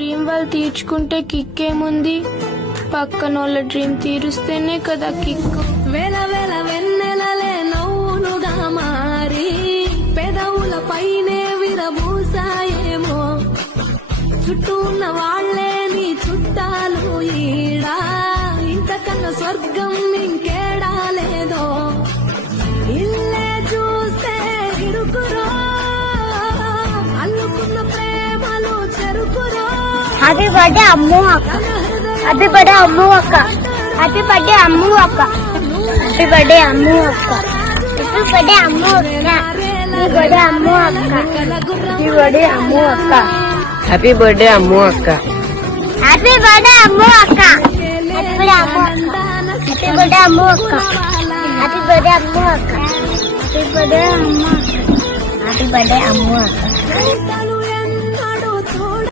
Dream వాళ్ళు తీర్చుకుంటే kick ఏముంది? పక్కనోళ్ళ dream తీరుస్తేనే కదా కిక్. వేల వేల వెన్నెలలే నవ్వులుగా మారి పెదవుల పైనే విరబూసాయేమో. చుట్టూ ఉన్న వాళ్లే నీ చుట్టాలు ఈడా, ఇంతకన్నా స్వర్గం ఇంకేడా లేదో. ఇల్లే చూస్తే ఇరుకురో, అల్లుకున్న ప్రేమలు చెరుకురో. హ్యాపీ బర్త్డే అమ్ము అక్క, హ్యాపీ బర్త్డే అమ్ము అక్క, హ్యాపీ బర్త్డే అమ్ము అక్క, హ్యాపీ బర్త్డే అమ్ము అక్క, హ్యాపీ బర్త్డే అమ్ము అక్క, హ్యాపీ బర్త్డే అమ్ము అక్క, హ్యాపీ బర్త్డే అమ్ము అక్క, హ్యాపీ బర్త్డే అమ్ము అక్క, హ్యాపీ బర్త్డే అమ్ము అక్క, హ్యాపీ బర్త్డే అమ్ము అక్క, హ్యాపీ బర్త్డే అమ్ము అక్క, హ్యాపీ బర్త్డే అమ్ము అక్క, హ్యాపీ బర్త్డే అమ్ము అక్క, హ్యాపీ బర్త్డే అమ్ము అక్క.